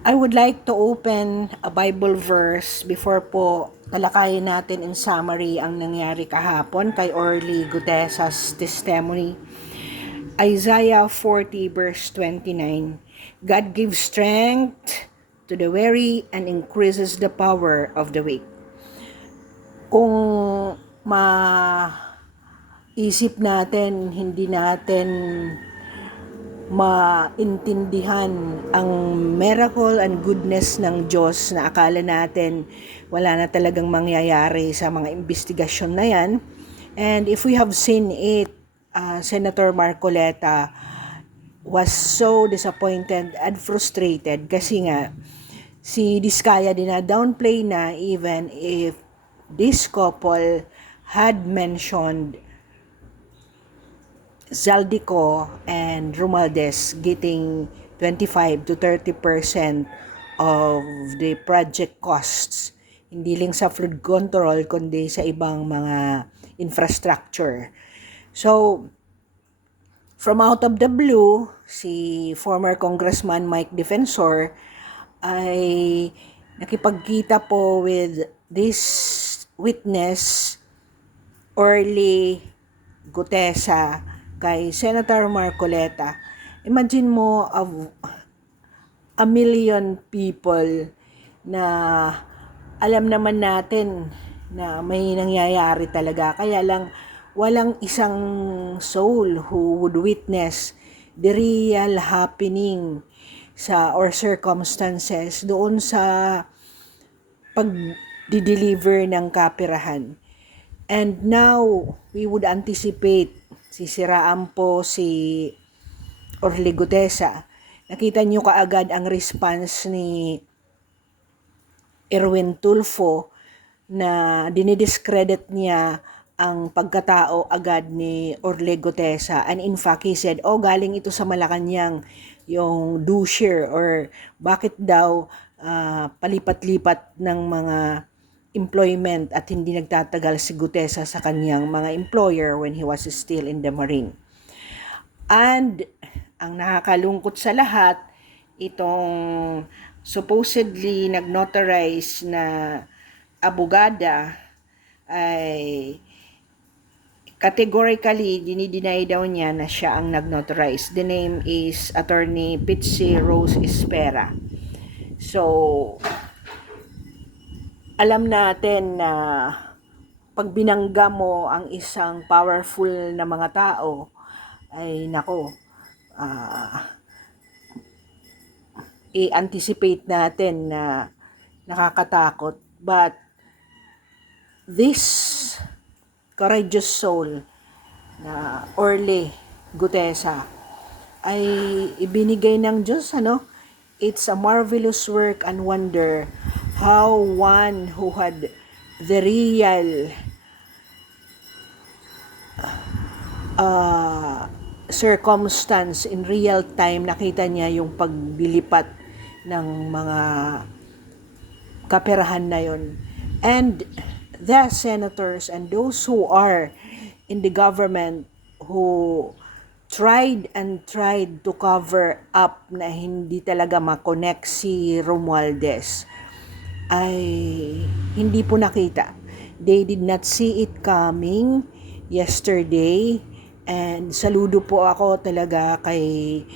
I would like to open a Bible verse before po talakayin natin in summary ang nangyari kahapon kay Orly Gutesa's testimony. Isaiah 40 verse 29. God gives strength to the weary and increases the power of the weak. Kung maisip natin, hindi natin maintindihan ang miracle and goodness ng Diyos na akala natin wala na talagang mangyayari sa mga investigasyon na yan. And if we have seen it, Senator Marcoleta was so disappointed and frustrated kasi nga si Diskaya din na downplay na even if this couple had mentioned Zaldico and Romualdez getting 25 to 30% of the project costs, hindi lang sa flood control kundi sa ibang mga infrastructure. So, from out of the blue, si former Congressman Mike Defensor ay nakipagkita po with this witness, Orly Gutesa, kay Senator Marcoleta. Imagine mo a million people na alam naman natin na may nangyayari talaga. Kaya lang walang isang soul who would witness the real happening sa or circumstances doon sa pag-deliver ng kapirahan. And now, we would anticipate sisiraan po si Orly Gutesa. Nakita niyo kaagad ang response ni Erwin Tulfo na dinidiscredit niya ang pagkatao agad ni Orly Gutesa. And in fact, he said, galing ito sa Malacanang yung doucher or bakit daw palipat-lipat ng mga employment at hindi nagtatagal si Gutesa sa kanyang mga employer when he was still in the Marine. And ang nakakalungkot sa lahat, itong supposedly nag-notarize na abogada ay categorically dinideny daw niya na siya ang nag-notarize. The name is Attorney Pitsi Rose Espera. So, alam natin na pag binangga mo ang isang powerful na mga tao, ay nako, i-anticipate natin na nakakatakot. But this courageous soul na Orly Gutesa ay ibinigay ng Diyos, It's a marvelous work and wonder how one who had the real circumstance in real time, nakita niya yung paglilipat ng mga kaperahan na yon. And the senators and those who are in the government who tried to cover up na hindi talaga makonect si Romualdez ay hindi po nakita. They did not see it coming yesterday, and saludo po ako talaga kay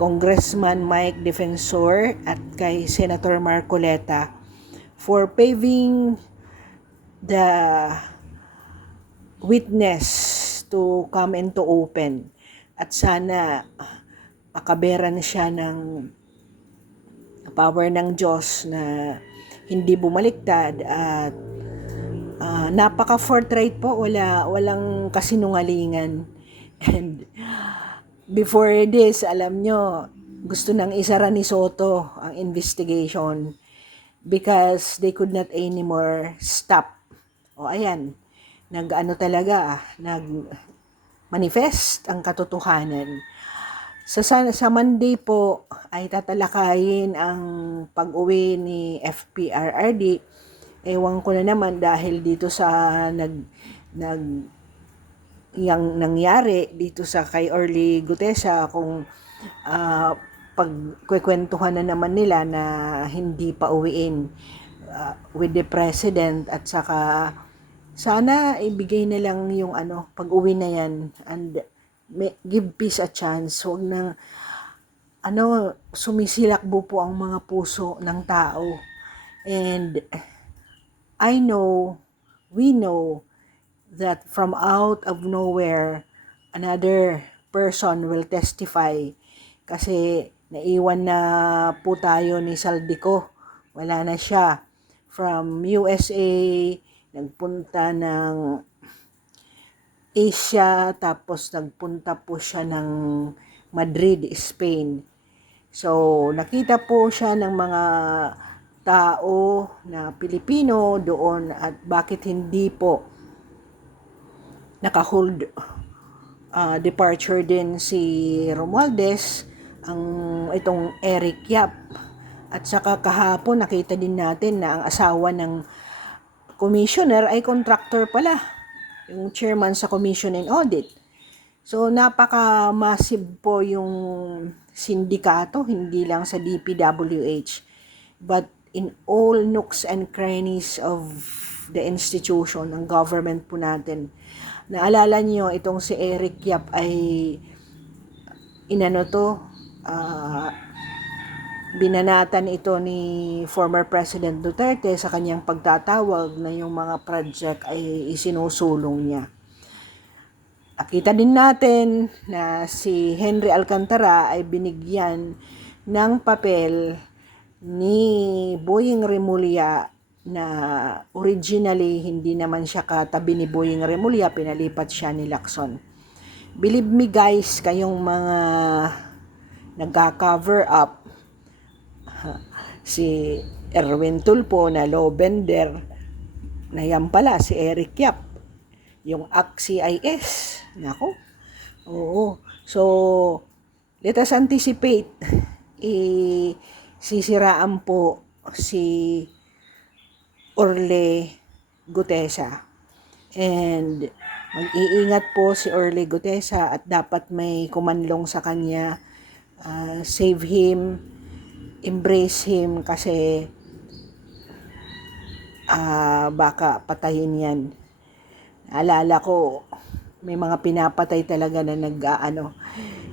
Congressman Mike Defensor at kay Senator Marcoleta for paving the witness to come into open. At sana makaberan siya ng power ng Diyos na hindi bumaliktad at napaka-forthright po, walang kasinungalingan. And before this, alam nyo, gusto nang isara ni Soto ang investigation because they could not anymore stop. Ayan, nag-manifest ang katotohanan. Sa Monday po ay tatalakayin ang pag-uwi ni FPRRD. Ewan ko na naman dahil dito sa yang nangyari dito sa kay Orly Gutesa kung pagkukwentuhan na naman nila na hindi pa uwiin with the president, at saka sana ibigay na lang yung pag-uwi na yan, and give peace a chance. Huwag na sumisilakbo po ang mga puso ng tao. And we know that from out of nowhere, another person will testify. Kasi naiwan na po tayo ni Saldico. Wala na siya. From USA, nagpunta ng Asia, tapos nagpunta po siya ng Madrid, Spain. So, nakita po siya ng mga tao na Pilipino doon, at bakit hindi po naka-hold departure din si Romualdez, itong Eric Yap. At saka kahapon nakita din natin na ang asawa ng commissioner ay contractor pala, yung chairman sa Commission and Audit. So napaka-massive po yung sindikato, hindi lang sa DPWH, but in all nooks and crannies of the institution, ng government po natin. Naalala niyo, itong si Eric Yap ay binanatan ito ni former President Duterte sa kanyang pagtatawag na yung mga project ay isinusulong niya. Nakita din natin na si Henry Alcantara ay binigyan ng papel ni Boying Remulla, na originally hindi naman siya katabi ni Boying Remulla, pinalipat siya ni Lacson. Believe me guys, kayong mga nagka-cover up, si Erwin Tulfo na law bender, na yan pala si Eric Yap, yung ACT-CIS. Nako. Oo. So, let us anticipate. Sisiraan po si Orle Gutesa. And mag-iingat po si Orle Gutesa, at dapat may kumanlong sa kanya. Save him, embrace him, kasi baka patayin yan. Alala ko, may mga pinapatay talaga na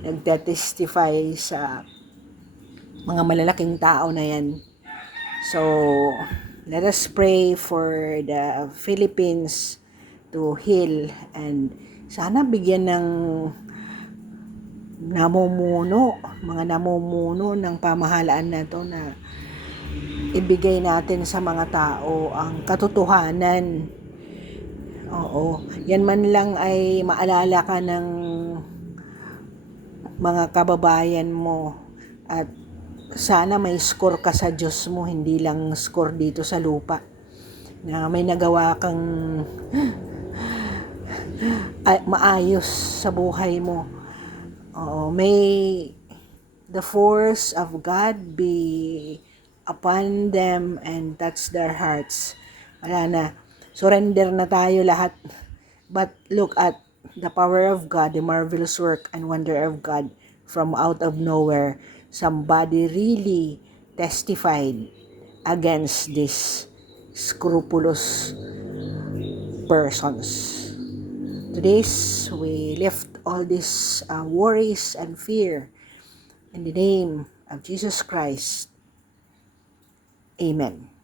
nagtestify sa mga malalaking tao na yan. So, let us pray for the Philippines to heal, and sana bigyan ng mga namumuno ng pamahalaan na to, na ibigay natin sa mga tao ang katotohanan. Oo, yan man lang ay maalala ka ng mga kababayan mo, at sana may score ka sa Diyos mo, hindi lang score dito sa lupa, na may nagawa kang maayos sa buhay mo. May the force of God be upon them and touch their hearts. Wala na. Surrender na tayo lahat. But look at the power of God, the marvelous work and wonder of God. From out of nowhere, somebody really testified against these scrupulous persons. Today, we lift all these worries and fear in the name of Jesus Christ. Amen.